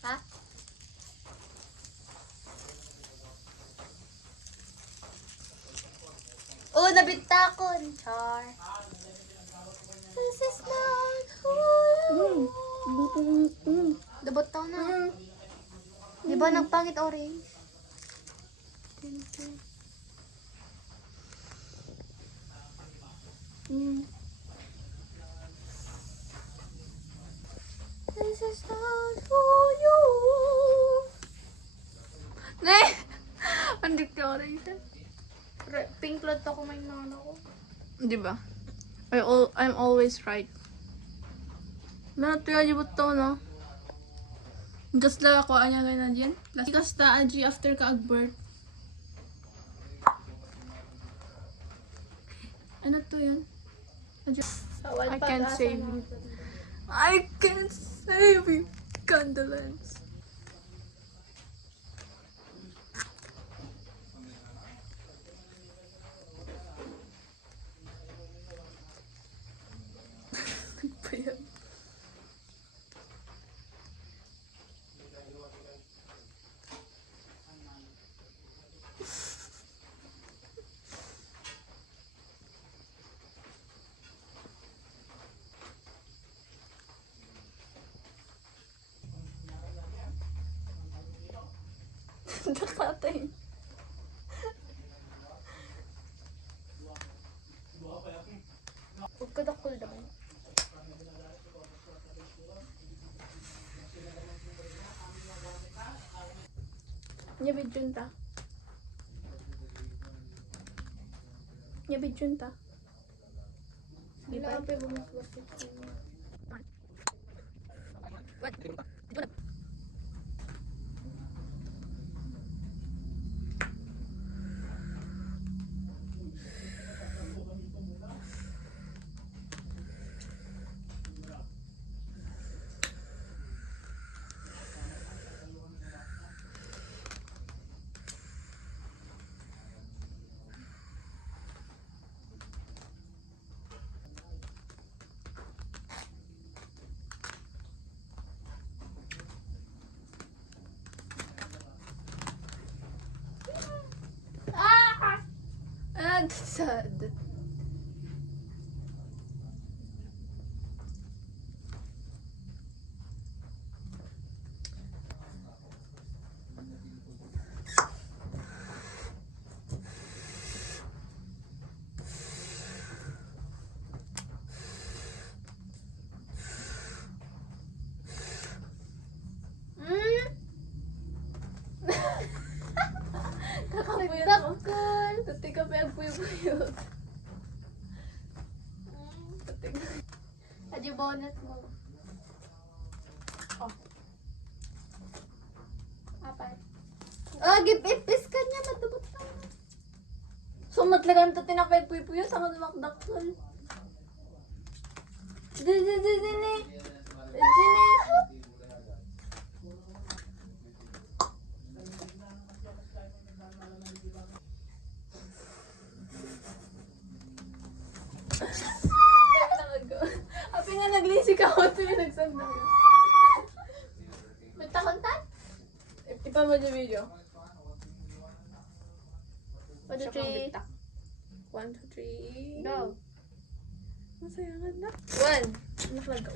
Ha? Oh, nabitakon. Char. This is not who you are. Dabot na. Di ba nagpangit orange? This is not who you are. Ne! Andik ka orange. Pink blood ako may nana ko. Di ba? I'm always right. Lahat yung alibot to, no? Just lang ako, anya ngayon na dyan. Kasta aji after ka agbirth. Ano to yun? I can't save you. I can't save you. Condolence. Nakatay. Huwag ka dakol naman. Nyabid yun ta. Nyabid yun ta. Di ba? Bumaswasik sa'yo. And sad. Dakol. Dati ka pa yung puyot. Adyo bonnet mo. Oh. Apat. Ah, ipis ka niya. Matubot ka. So, matlagan ito tinapay puyo-puyo sa kadumakdakol. Dini. Api nga naglisi ka ako ito yung nagsandang. May takontan? Ipa mo yung video. 1, 2, 3. 1, 2, 3. Go. Masayangan na. 1. Naklag ka.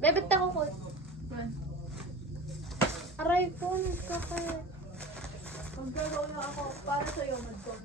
Bebet ako ko. 1. Aray po, nagkakaya. Maglaro na ako para sa'yo, Madson.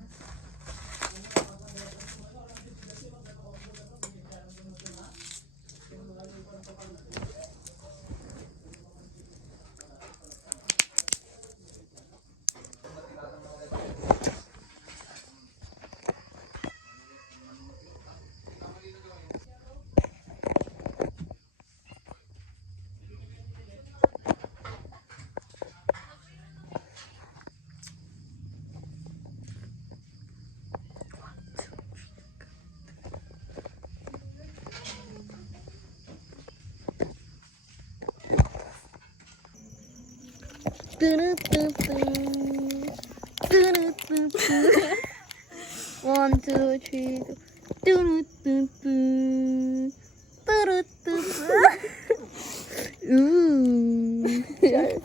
One, two, three. Ooh. Char.